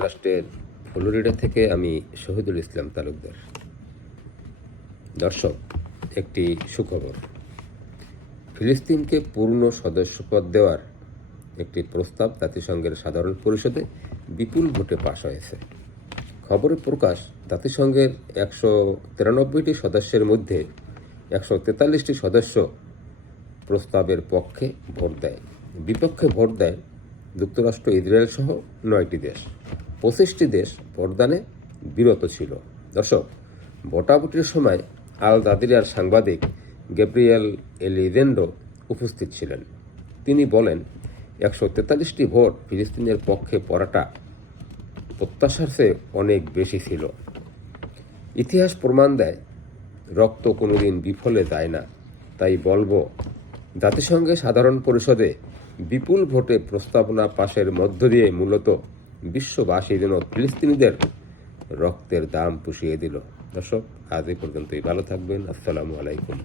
যুক্তরাষ্ট্রের ফ্লোরিডা থেকে আমি শহীদুল ইসলাম তালুকদার। দর্শক, একটি সুখবর। ফিলিস্তিনকে পূর্ণ সদস্যপদ দেওয়ার একটি প্রস্তাব জাতিসংঘের সাধারণ পরিষদে বিপুল ভোটে পাশ হয়েছে। খবরে প্রকাশ, জাতিসংঘের 193টি সদস্যের মধ্যে 143টি সদস্য প্রস্তাবের পক্ষে ভোট দেয়। বিপক্ষে ভোট দেয় যুক্তরাষ্ট্র, ইসরায়েল সহ 9টি দেশ। 25টি দেশ ভোটদানে বিরত ছিল। দর্শক, ভোটাভুটির সময় আল জাজিরার সাংবাদিক গ্যাব্রিয়েল এলিজেন্ডো উপস্থিত ছিলেন। তিনি বলেন, 143টি ভোট ফিলিস্তিনের পক্ষে পড়াটা প্রত্যাশার চেয়ে অনেক বেশি ছিল। ইতিহাস প্রমাণ দেয়, রক্ত কোনোদিন বিফলে যায় না। তাই বলবো, জাতিসংঘের সাধারণ পরিষদে বিপুল ভোটে প্রস্তাবনা পাশের মধ্য দিয়ে মূলত বিশ্ববাসী যেন ফিলিস্তিনিদের রক্তের দাম পুষিয়ে দিল। দর্শক, আজ এই পর্যন্তই। ভালো থাকবেন। আসসালামু আলাইকুম।